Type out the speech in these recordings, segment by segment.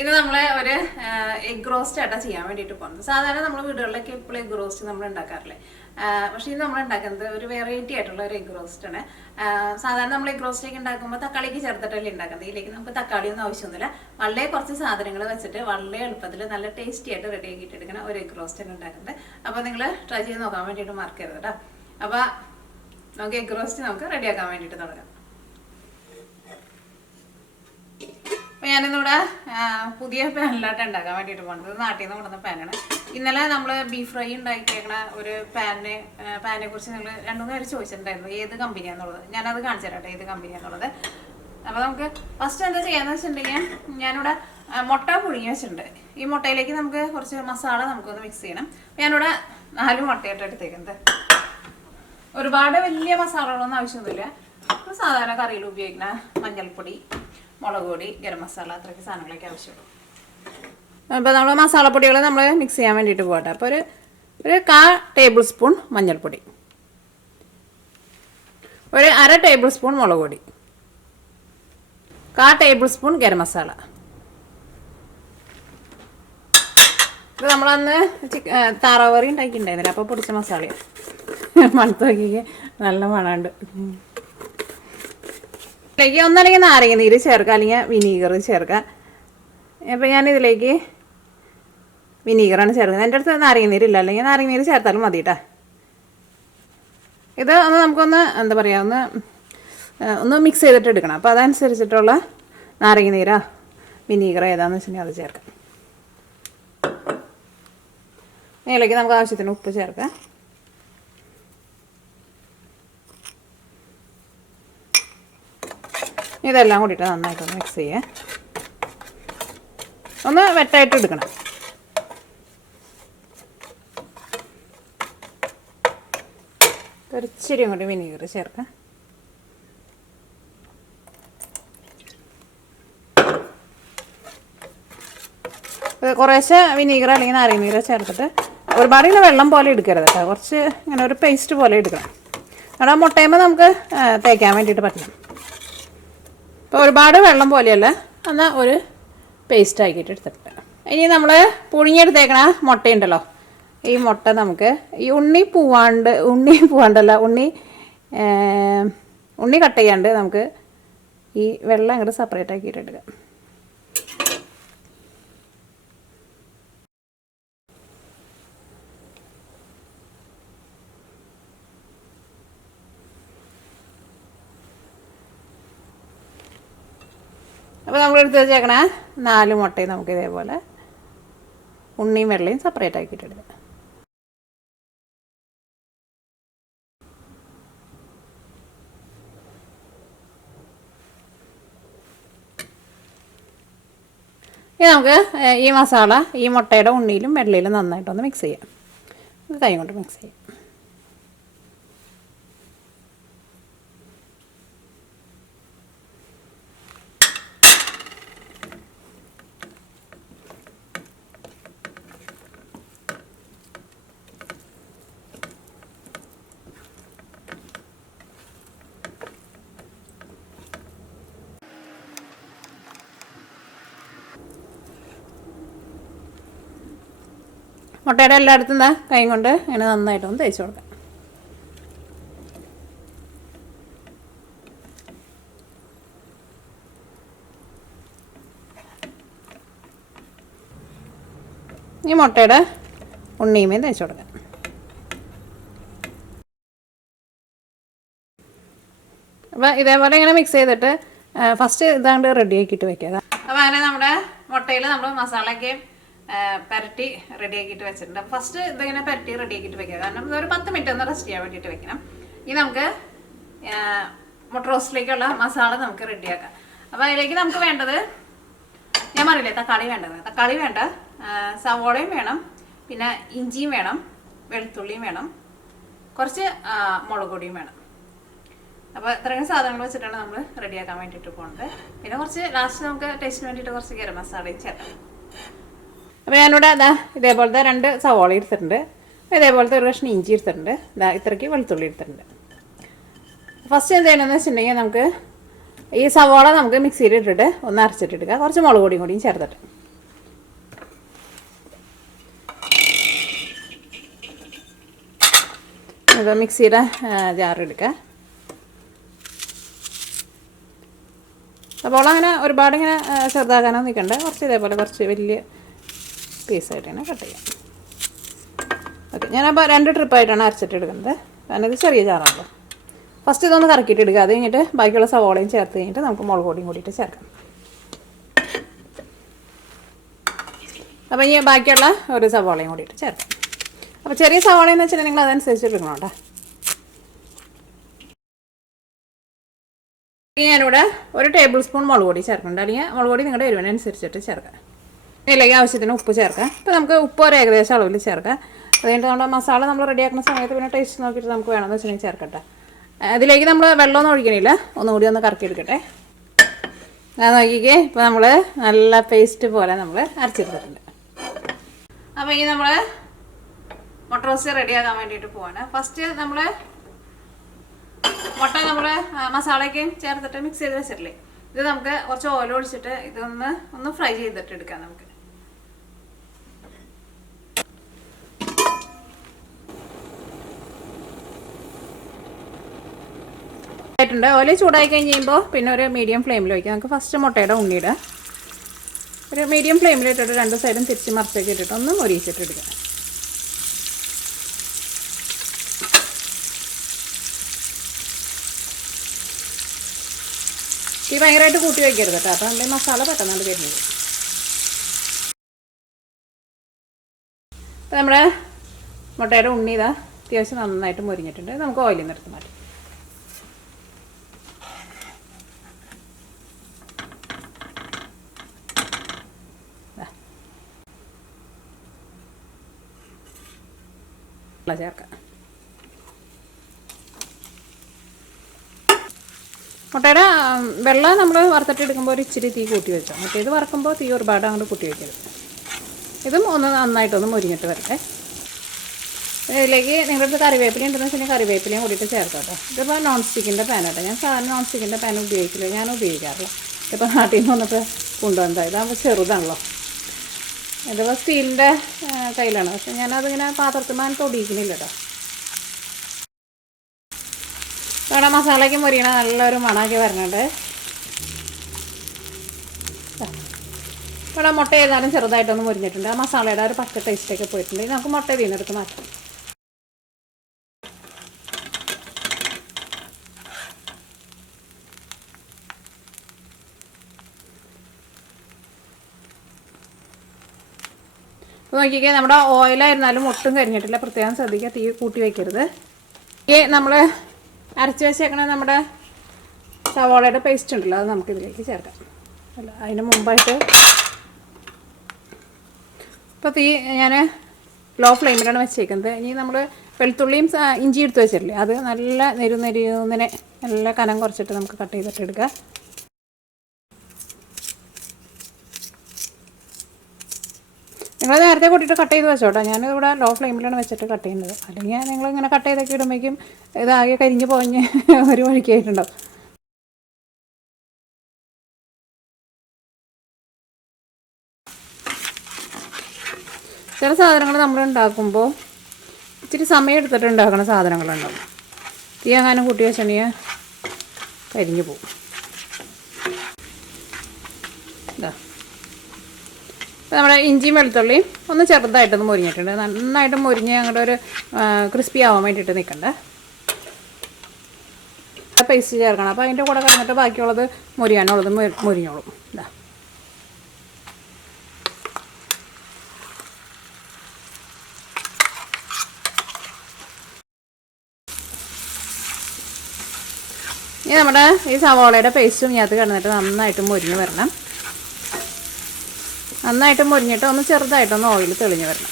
ഇത് നമ്മളെ ഒരു എഗ് റോസ്റ്റ് ആയിട്ടാ ചെയ്യാൻ വേണ്ടിയിട്ട് പോകുന്നത്. സാധാരണ നമ്മൾ വീടുകളിലൊക്കെ എപ്പോഴും എഗ് റോസ്റ്റ് നമ്മൾ ഉണ്ടാക്കാറില്ലേ. പക്ഷേ ഇത് നമ്മൾ ഉണ്ടാക്കുന്നത് ഒരു വെറൈറ്റി ആയിട്ടുള്ള ഒരു എഗ് റോസ്റ്റ് ആണ്. സാധാരണ നമ്മൾ എഗ് റോസ്റ്റിലേക്ക് ഉണ്ടാക്കുമ്പോൾ തക്കാളിക്ക് ചേർത്തിട്ടല്ലേ ഉണ്ടാക്കുന്നത്. ഇതിലേക്ക് നമുക്ക് തക്കാളിയൊന്നും ആവശ്യമൊന്നുമില്ല. വളരെ കുറച്ച് സാധനങ്ങൾ വെച്ചിട്ട് വളരെ എളുപ്പത്തിൽ നല്ല ടേസ്റ്റി ആയിട്ട് റെഡി ആക്കിയിട്ട് എടുക്കുന്ന ഒരു എഗ് റോസ്റ്റ് ആണ് ഉണ്ടാക്കുന്നത്. അപ്പോൾ നിങ്ങൾ ട്രൈ ചെയ്ത് നോക്കാൻ വേണ്ടിയിട്ട് മറക്കരുത് കേട്ടോ. അപ്പോൾ നമുക്ക് എഗ് റോസ്റ്റ് നമുക്ക് റെഡിയാക്കാൻ വേണ്ടിയിട്ട് തുടങ്ങാം. അപ്പോൾ ഞാനിന്നിവിടെ പുതിയ പാനിലായിട്ട് ഉണ്ടാക്കാൻ വേണ്ടിയിട്ട് പോകുന്നത്. നാട്ടിൽ നിന്ന് കൊണ്ടുവന്ന പാനാണ്. ഇന്നലെ നമ്മൾ ബീഫ് ഫ്രൈ ഉണ്ടാക്കിയേക്കണ ഒരു പാനിനെ കുറിച്ച് നിങ്ങൾ 2-3 പേര് ചോദിച്ചിട്ടുണ്ടായിരുന്നു ഏത് കമ്പനിയാണെന്നുള്ളത്. ഞാനത് കാണിച്ചു തരാട്ടെ ഏത് കമ്പനിയാണെന്നുള്ളത്. അപ്പോൾ നമുക്ക് ഫസ്റ്റ് എന്താ ചെയ്യാന്ന് വെച്ചിട്ടുണ്ടെങ്കിൽ ഞാനിവിടെ മുട്ട പുഴുങ്ങി വെച്ചിട്ടുണ്ട്. ഈ മുട്ടയിലേക്ക് നമുക്ക് കുറച്ച് മസാല നമുക്കൊന്ന് മിക്സ് ചെയ്യണം. ഞാനിവിടെ 4 മുട്ടയായിട്ട് എടുത്തേക്കുന്നത്. ഒരുപാട് വലിയ മസാലകളൊന്നും ആവശ്യമൊന്നുമില്ല. സാധാരണ കറിയിൽ ഉപയോഗിക്കുന്ന മഞ്ഞൾപ്പൊടി, മുളക് പൊടി, ഗരം മസാല, അത്രയ്ക്ക് സാധനങ്ങളൊക്കെ ആവശ്യമുള്ളൂ. അപ്പോൾ നമ്മൾ മസാലപ്പൊടികൾ നമ്മൾ മിക്സ് ചെയ്യാൻ വേണ്ടിയിട്ട് പോകട്ടെ. അപ്പോൾ ഒരു 1/4 ടേബിൾ സ്പൂൺ മഞ്ഞൾപ്പൊടി, ഒരു 1/2 ടേബിൾ സ്പൂൺ മുളക് പൊടി, 1/4 ടേബിൾ സ്പൂൺ ഗരം മസാല. ഇത് നമ്മളന്ന് താറാവ് കറി ഉണ്ടാക്കിയിട്ടുണ്ടായിരുന്നില്ല, അപ്പോൾ പൊടിച്ച മസാലയാണ്. മണത്ത് നോക്കിക്ക് നല്ല മണമുണ്ട്. ഇതിലേക്ക് ഒന്നല്ലെങ്കിൽ നാരങ്ങ നീര് ചേർക്കുക, അല്ലെങ്കിൽ വിനീഗർ ചേർക്കുക. അപ്പോൾ ഞാനിതിലേക്ക് വിനീഗറാണ് ചേർക്കുന്നത്. എൻ്റെ അടുത്ത് നാരങ്ങ നീരില്ല, അല്ലെങ്കിൽ നാരങ്ങ നീര് ചേർത്താലും മതി കേട്ടോ. ഇത് നമുക്കൊന്ന് എന്താ പറയുക, ഒന്ന് മിക്സ് ചെയ്തിട്ട് എടുക്കണം. അപ്പോൾ അതനുസരിച്ചിട്ടുള്ള നാരങ്ങ നീരാ വിനീഗർ ഏതാണെന്ന് വെച്ചിട്ടുണ്ടെങ്കിൽ അത് ചേർക്കാം. ഇതിലേക്ക് നമുക്ക് ആവശ്യത്തിന് ഉപ്പ് ചേർക്കാം. ഇതെല്ലാം കൂടിയിട്ട് നന്നായിട്ടൊന്ന് മിക്സ് ചെയ്യുക. ഒന്ന് വെട്ടായിട്ട് എടുക്കണം. ഒരിച്ചിരിയും കൂടി വിനീഗർ ചേർക്കാം. കുറേശ്ശെ വിനീഗർ അല്ലെങ്കിൽ നാരങ്ങ നീര് ചേർത്തിട്ട് ഒരുപാട് ഇങ്ങനെ വെള്ളം പോലെ എടുക്കരുത് കേട്ടോ. കുറച്ച് ഇങ്ങനെ ഒരു പേസ്റ്റ് പോലെ എടുക്കണം. അവിടെ മുട്ടയുമ്പോൾ നമുക്ക് തേക്കാൻ വേണ്ടിയിട്ട് പറ്റണം. അപ്പോൾ ഒരുപാട് വെള്ളം പോലെയല്ല, എന്നാൽ ഒരു പേസ്റ്റ് ആക്കിയിട്ട് എടുത്തിട്ട് ഇനി നമ്മൾ പുഴുങ്ങിയെടുത്തേക്കണ മുട്ടയുണ്ടല്ലോ, ഈ മുട്ട നമുക്ക് ഈ ഉണ്ണി കട്ട് ചെയ്യാണ്ട് നമുക്ക് ഈ വെള്ളം അങ്ങോട്ട് സെപ്പറേറ്റ് ആക്കിയിട്ട് എടുക്കാം. അപ്പോൾ നമ്മൾ എടുത്ത് വെച്ചേക്കണ 4 മുട്ടയും നമുക്ക് ഇതേപോലെ ഉണ്ണിയും വെള്ളയും സെപ്പറേറ്റ് ആക്കിയിട്ട് എടുക്കാം. ഇനി നമുക്ക് ഈ മസാല ഈ മുട്ടയുടെ ഉണ്ണിയിലും വെള്ളയിലും നന്നായിട്ടൊന്ന് മിക്സ് ചെയ്യാം. കൈ കൊണ്ട് മിക്സ് ചെയ്യാം. മുട്ടയുടെ എല്ലായിടത്തും കൈ കൊണ്ട് ഇങ്ങനെ നന്നായിട്ടൊന്ന് തേച്ച് കൊടുക്കാം. ഈ മുട്ടയുടെ ഉണ്ണിയുമേ തേച്ച് കൊടുക്കാം. അപ്പോൾ ഇതേപോലെ ഇങ്ങനെ മിക്സ് ചെയ്തിട്ട് ഫസ്റ്റ് ഇതാണ്ട് റെഡി ആക്കിയിട്ട് വെക്കുക. അപ്പോൾ അങ്ങനെ നമ്മുടെ മുട്ടയിൽ നമ്മൾ മസാലയൊക്കെ പരട്ടി റെഡി ആക്കിയിട്ട് വെച്ചിട്ടുണ്ട്. അപ്പോൾ ഫസ്റ്റ് ഇതിങ്ങനെ പരട്ടി റെഡി ആക്കിയിട്ട് വെക്കുക. കാരണം ഇതൊരു 10 മിനിറ്റ് ഒന്ന് റെസ്റ്റ് ചെയ്യാൻ വേണ്ടിയിട്ട് വെക്കണം. ഇനി നമുക്ക് മുട്ട റോസ്റ്റിലേക്കുള്ള മസാല നമുക്ക് റെഡിയാക്കാം. അപ്പോൾ അതിലേക്ക് നമുക്ക് വേണ്ടത് ഞാൻ പറയില്ലേ തക്കാളി വേണ്ട, സവോളയും വേണം, പിന്നെ ഇഞ്ചിയും വേണം, വെളുത്തുള്ളിയും വേണം, കുറച്ച് മുളക് പൊടിയും വേണം. അപ്പോൾ ഇത്രയും സാധനങ്ങൾ വെച്ചിട്ടാണ് നമ്മൾ റെഡിയാക്കാൻ വേണ്ടിയിട്ട് പോകുന്നത്. പിന്നെ കുറച്ച് ലാസ്റ്റ് നമുക്ക് ടേസ്റ്റിന് വേണ്ടിയിട്ട് കുറച്ച് ഗരം മസാലയും ചേർക്കാം. അപ്പോൾ ഞാനിവിടെ ഇതേപോലത്തെ 2 സവോള എടുത്തിട്ടുണ്ട്, ഇതേപോലത്തെ ഒരു കഷ്ണം ഇഞ്ചി എടുത്തിട്ടുണ്ട്, ഇത്രയ്ക്ക് വെളുത്തുള്ളി എടുത്തിട്ടുണ്ട്. ഫസ്റ്റ് എന്ത് ചെയ്യണമെന്ന് വെച്ചിട്ടുണ്ടെങ്കിൽ നമുക്ക് ഈ സവോള നമുക്ക് മിക്സിയിൽ ഇട്ടിട്ട് ഒന്ന് അരച്ചിട്ടെടുക്കുക. കുറച്ച് മുളക് പൊടിയും കൂടിയും ചേർത്തിട്ട് നമുക്ക് മിക്സിയുടെ ജാർ എടുക്കാം. അപ്പോൾ അങ്ങനെ ഒരുപാട് ഇങ്ങനെ ചെറുതാക്കാനോ നിൽക്കണ്ട. കുറച്ച് ഇതേപോലെ കുറച്ച് വലിയ പീസായിട്ട് തന്നെ കട്ട് ചെയ്യാം. ഓക്കെ, ഞാനപ്പോൾ 2 ട്രിപ്പായിട്ടാണ് അരച്ചിട്ട് എടുക്കുന്നത്. കാരണം ഇത് ചെറിയ ജാറാണല്ലോ. ഫസ്റ്റ് ഇതൊന്ന് കറക്കിയിട്ട് എടുക്കുക. അത് കഴിഞ്ഞിട്ട് ബാക്കിയുള്ള സവോളയും ചേർത്ത് കഴിഞ്ഞിട്ട് നമുക്ക് മുളക് പൊടിയും കൂടിയിട്ട് ചേർക്കാം. അപ്പോൾ ഇനി ബാക്കിയുള്ള ഒരു സവോളയും കൂടിയിട്ട് ചേർക്കാം. അപ്പോൾ ചെറിയ സവോളയെന്ന് വെച്ചാൽ നിങ്ങൾ അതനുസരിച്ച് എടുക്കണം കേട്ടോ. ഞാനിവിടെ 1 ടേബിൾ സ്പൂൺ മുളക് പൊടി ചേർക്കുന്നുണ്ട്. അല്ലെങ്കിൽ മുളക് പൊടി നിങ്ങളുടെ എരിവിനനുസരിച്ചിട്ട് ചേർക്കാം. ഇതിലേക്ക് ആവശ്യത്തിന് ഉപ്പ് ചേർക്കാം. ഇപ്പോൾ നമുക്ക് ഉപ്പ് ഒരു ഏകദേശം അളവിൽ ചേർക്കാം. അത് കഴിഞ്ഞിട്ട് നമ്മുടെ മസാല നമ്മൾ റെഡിയാക്കുന്ന സമയത്ത് പിന്നെ ടേസ്റ്റ് നോക്കിയിട്ട് നമുക്ക് വേണമെന്ന് വെച്ചിട്ടുണ്ടെങ്കിൽ ചേർക്കട്ടെ. അതിലേക്ക് നമ്മൾ വെള്ളമൊന്നും ഒഴിക്കണില്ല. ഒന്നുകൂടി ഒന്ന് കറക്കിയെടുക്കട്ടെ. അത് നോക്കിക്കേ, ഇപ്പോൾ നമ്മൾ നല്ല പേസ്റ്റ് പോലെ നമ്മൾ അരച്ചെടുത്തിട്ടുണ്ട്. അപ്പോൾ ഇനി നമ്മൾ മുട്ട റോസ്റ്റ് റെഡിയാക്കാൻ വേണ്ടിയിട്ട് പോവാണ്. ഫസ്റ്റ് നമ്മൾ മുട്ട നമ്മൾ മസാലയ്ക്ക് ചേർത്തിട്ട് മിക്സ് ചെയ്ത് വെച്ചിട്ടില്ലേ, ഇത് നമുക്ക് കുറച്ച് ഓയിൽ ഒഴിച്ചിട്ട് ഇതൊന്ന് ഫ്രൈ ചെയ്തിട്ട് എടുക്കാം. നമുക്ക് ആയിട്ടുണ്ട്. ഓയിൽ ചൂടായി കഴിയുമ്പോൾ പിന്നെ ഒരു മീഡിയം ഫ്ലെയിമിൽ വയ്ക്കാം. നമുക്ക് ഫസ്റ്റ് മുട്ടയുടെ ഉണ്ണിയിടുക. ഒരു മീഡിയം ഫ്ലെയിമിലിട്ടിട്ട് 2 സൈഡും തിരിച്ച് മറിച്ചൊക്കെ ഇട്ടിട്ട് ഒന്ന് മൊരിയിച്ചിട്ട് എടുക്കുക. ഈ ഭയങ്കരമായിട്ട് കൂട്ടി വയ്ക്കരുത് കേട്ടോ. അപ്പോൾ നമ്മുടെ മസാല പെട്ടെന്നാണ് വരുന്നത്. അപ്പോൾ നമ്മുടെ മുട്ടയുടെ ഉണ്ണി ഇതാ അത്യാവശ്യം നന്നായിട്ട് മൊരിഞ്ഞിട്ടുണ്ട്. നമുക്ക് ഓയിലിൽ നിന്ന് എടുത്ത് മാറ്റാം. ചേർക്കാം. മുട്ടയുടെ വെള്ളം നമ്മൾ വറുത്തിട്ട് എടുക്കുമ്പോൾ ഒരു ഇച്ചിരി തീ കൂട്ടി വെച്ചോ. മറ്റേത് വറക്കുമ്പോൾ തീ ഒരുപാട് അങ്ങോട്ട് കൂട്ടി വയ്ക്കരുത്. ഇതും ഒന്ന് നന്നായിട്ടൊന്ന് മുരിഞ്ഞിട്ട് വരട്ടെ. ഇതിലേക്ക് നിങ്ങളുടെ അടുത്ത് കറിവേപ്പില ഉണ്ടെന്ന് വെച്ചിട്ടുണ്ടെങ്കിൽ കറിവേപ്പിലയും കൂടിയിട്ട് ചേർക്കാം കേട്ടോ. ഇതിപ്പോൾ നോൺ സ്റ്റിക്കിൻ്റെ പാനാട്ടോ. ഞാൻ സാധാരണ നോൺ സ്റ്റിക്കിൻ്റെ പാൻ ഉപയോഗിക്കില്ല, ഞാൻ ഉപയോഗിക്കാറില്ല. ഇപ്പോൾ നാട്ടിൽ നിന്ന് വന്നപ്പോൾ കൊണ്ടുവന്നതാണ്. ഇതാകുമ്പോൾ ചെറുതാണല്ലോ. ഇതിപ്പോൾ സ്റ്റീലിൻ്റെ കയ്യിലാണ്. പക്ഷെ ഞാനതിങ്ങനെ പാത്രത്തിൽ ഞാൻ തൊടിയിക്കുന്നില്ല കേട്ടോ. ഇവിടെ മസാലയ്ക്ക് മുരിയണ നല്ലൊരു മണമൊക്കെ വരുന്നുണ്ട്. ഇവിടെ മുട്ട ഏതായാലും ചെറുതായിട്ടൊന്ന് മുരിഞ്ഞിട്ടുണ്ട്. ആ മസാലയുടെ ഒരു പച്ച ടേസ്റ്റൊക്കെ പോയിട്ടുണ്ട്. നമുക്ക് മുട്ട ഇതിനെടുത്ത് മാറ്റാം. നോക്കിക്കേ, നമ്മുടെ ഓയിലായിരുന്നാലും ഒട്ടും കരിഞ്ഞിട്ടില്ല. പ്രത്യേകം ശ്രദ്ധിക്കുക, തീ കൂട്ടി വയ്ക്കരുത്. ഈ നമ്മൾ അരച്ച് വെച്ചേക്കണ നമ്മുടെ സവാളയുടെ പേസ്റ്റ് ഉണ്ടല്ലോ, അത് നമുക്കിതിലേക്ക് ചേർക്കാം. അല്ല, അതിന് മുമ്പായിട്ട് ഇപ്പോൾ തീ ഞാൻ ലോ ഫ്ലെയിമിലാണ് വെച്ചേക്കുന്നത്. ഇനി നമ്മൾ വെളുത്തുള്ളിയും ഇഞ്ചി എടുത്ത് വെച്ചിട്ടില്ലേ, അത് നല്ല നെരുന്നിനെ നല്ല കനം കുറച്ചിട്ട് നമുക്ക് കട്ട് ചെയ്തിട്ട് എടുക്കാം. നിങ്ങൾ നേരത്തെ കൂട്ടിയിട്ട് കട്ട് ചെയ്ത് വെച്ചോട്ടോ. ഞാനിവിടെ ലോ ഫ്ലെയിമിലാണ് വെച്ചിട്ട് കട്ട് ചെയ്യുന്നത്. അല്ലെങ്കിൽ നിങ്ങളിങ്ങനെ കട്ട് ചെയ്തൊക്കെ ഇടുമ്പോഴേക്കും ഇതാകെ കരിഞ്ഞ് പോഞ്ഞ് ഒരു വഴിക്കായിട്ടുണ്ടാവും. ചില സാധനങ്ങൾ നമ്മൾ ഉണ്ടാക്കുമ്പോൾ ഇച്ചിരി സമയം എടുത്തിട്ട് ഉണ്ടാക്കുന്ന സാധനങ്ങളുണ്ടാവും. തീ എങ്ങാനും കൂട്ടി വെച്ചിട്ടുണ്ടെങ്കിൽ കരിഞ്ഞു പോകും. ഇതാ, നമ്മുടെ ഇഞ്ചിയും വെളുത്തുള്ളിയും ഒന്ന് ചെറുതായിട്ടൊന്ന് മുരിഞ്ഞിട്ടുണ്ട്. നന്നായിട്ട് മുരിഞ്ഞ് അങ്ങോട്ട് ഒരു ക്രിസ്പി ആവാൻ വേണ്ടിയിട്ട് നിൽക്കണ്ട. പേസ്റ്റ് ചേർക്കണം. അപ്പോൾ അതിൻ്റെ കൂടെ കിടന്നിട്ട് ബാക്കിയുള്ളത് മുരിയാനുള്ളത് മുരിഞ്ഞോളും. ഇതാ, ഇനി നമ്മുടെ ഈ സവാളയുടെ പേസ്റ്റും ഇതിനകത്ത് കിടന്നിട്ട് നന്നായിട്ട് മുരിഞ്ഞ് വരണം. നന്നായിട്ട് മുരിഞ്ഞിട്ട് ഒന്ന് ചെറുതായിട്ടൊന്ന് ഓയിൽ തെളിഞ്ഞ് വരണം.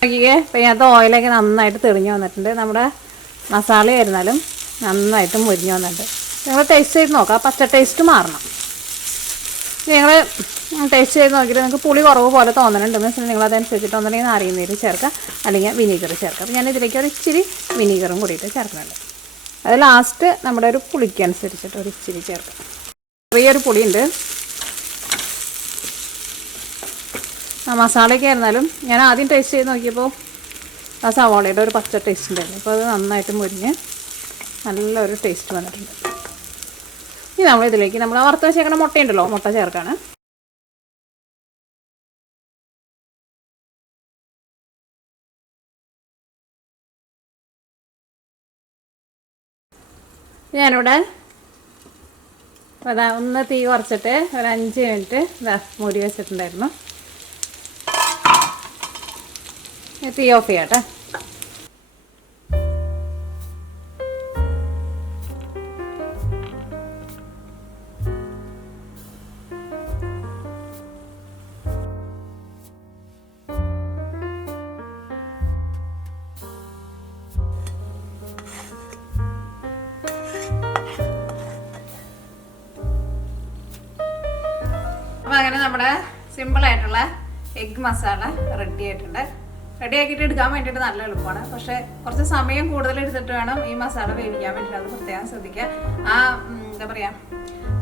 നോക്കിക്കേ, ഇപ്പം ഇതിനകത്ത് ഓയിലൊക്കെ നന്നായിട്ട് തെളിഞ്ഞ് വന്നിട്ടുണ്ട്. നമ്മുടെ മസാല ആയിരുന്നാലും നന്നായിട്ട് മുരിഞ്ഞ് വന്നിട്ടുണ്ട്. നിങ്ങൾ ടേസ്റ്റ് ചെയ്ത് നോക്കാം. പച്ച ടേസ്റ്റ് മാറണം. നിങ്ങൾ ടേസ്റ്റ് ചെയ്ത് നോക്കിയിട്ട് നിങ്ങൾക്ക് പുളി കുറവ് പോലെ തോന്നണുണ്ടെന്ന് വെച്ചാൽ നിങ്ങൾ അതനുസരിച്ചിട്ട് ഒന്നുണ്ടെങ്കിൽ നാരങ്ങനീര് ചേർക്കുക, അല്ലെങ്കിൽ വിനീഗർ ചേർക്കുക. അപ്പോൾ ഞാൻ ഇതിലേക്ക് ഒരു ഇച്ചിരി വിനീഗറും കൂടിയിട്ട് ചേർക്കുന്നുണ്ട്. അത് ലാസ്റ്റ് നമ്മുടെ ഒരു പുളിക്കനുസരിച്ചിട്ട് ഒരു ഇച്ചിരി ചേർക്കാം. ചെറിയൊരു പൊടിയുണ്ട്. ആ മസാലയൊക്കെ ആയിരുന്നാലും ഞാൻ ആദ്യം ടേസ്റ്റ് ചെയ്ത് നോക്കിയപ്പോൾ ആ സവാളയുടെ ഒരു പച്ച ടേസ്റ്റ് ഉണ്ടായിരുന്നു. അപ്പോൾ അത് നന്നായിട്ട് മുരിഞ്ഞ് നല്ലൊരു ടേസ്റ്റ് വന്നിട്ടുണ്ട്. ഇനി നമ്മളിതിലേക്ക് നമ്മൾ വറുത്ത് വെച്ചേക്കണ മുട്ടയുണ്ടല്ലോ, മുട്ട ചേർക്കാണ്. ഞാനിവിടെ അതാ ഒന്ന് തീ കുറച്ചിട്ട് ഒരു 5 മിനിറ്റ് ഇതാ മൂടി വെച്ചിട്ടുണ്ടായിരുന്നു. തീ ഓഫ് ചെയ്യാട്ടെ. അപ്പോൾ അങ്ങനെ നമ്മുടെ സിമ്പിളായിട്ടുള്ള എഗ് മസാല റെഡി ആയിട്ടുണ്ട്. റെഡി ആക്കിയിട്ട് എടുക്കാൻ വേണ്ടിയിട്ട് നല്ല എളുപ്പമാണ്. പക്ഷേ കുറച്ച് സമയം കൂടുതൽ എടുത്തിട്ട് വേണം ഈ മസാല വേവിക്കാൻ വേണ്ടിയിട്ട്. അത് പ്രത്യേകം ശ്രദ്ധിക്കുക. ആ എന്താ പറയുക,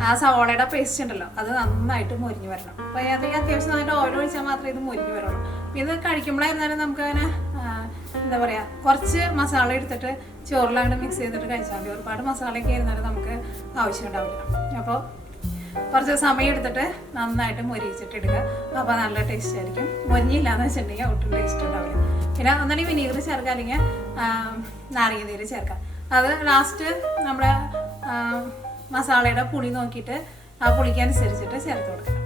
ആ സവോളയുടെ പേസ്റ്റ് ഉണ്ടല്ലോ, അത് നന്നായിട്ട് മൊരിഞ്ഞ് വരണം. അപ്പോൾ അത് അത്യാവശ്യം നന്നായിട്ട് ഓയിൽ ഒഴിച്ചാൽ മാത്രമേ ഇത് മൊരിഞ്ഞ് വരുള്ളൂ. ഇത് കഴിക്കുമ്പോഴായിരുന്നാലും നമുക്കങ്ങനെ എന്താ പറയുക, കുറച്ച് മസാല എടുത്തിട്ട് ചോറിലങ്ങനെ മിക്സ് ചെയ്തിട്ട് കഴിച്ചാൽ മതി. ഒരുപാട് മസാലയൊക്കെ ആയിരുന്നാലും നമുക്ക് ആവശ്യം ഉണ്ടാവില്ല. അപ്പോൾ കുറച്ച് സമയം എടുത്തിട്ട് നന്നായിട്ട് മൊരിച്ചിട്ട് ഇടുക. അപ്പോൾ നല്ല ടേസ്റ്റ് ആയിരിക്കും. മൊരിഞ്ഞില്ല എന്ന് വെച്ചിട്ടുണ്ടെങ്കിൽ ഒട്ടും ടേസ്റ്റ് ഉണ്ടാവില്ല. പിന്നെ ഒന്നുകൂടി വിനീഗർ ചേർക്കുക, അല്ലെങ്കിൽ നാരങ്ങ നീര് ചേർക്കാം. അത് ലാസ്റ്റ് നമ്മുടെ മസാലയുടെ പുളി നോക്കിയിട്ട് ആ പുളിക്കനുസരിച്ചിട്ട് ചേർത്ത് കൊടുക്കണം.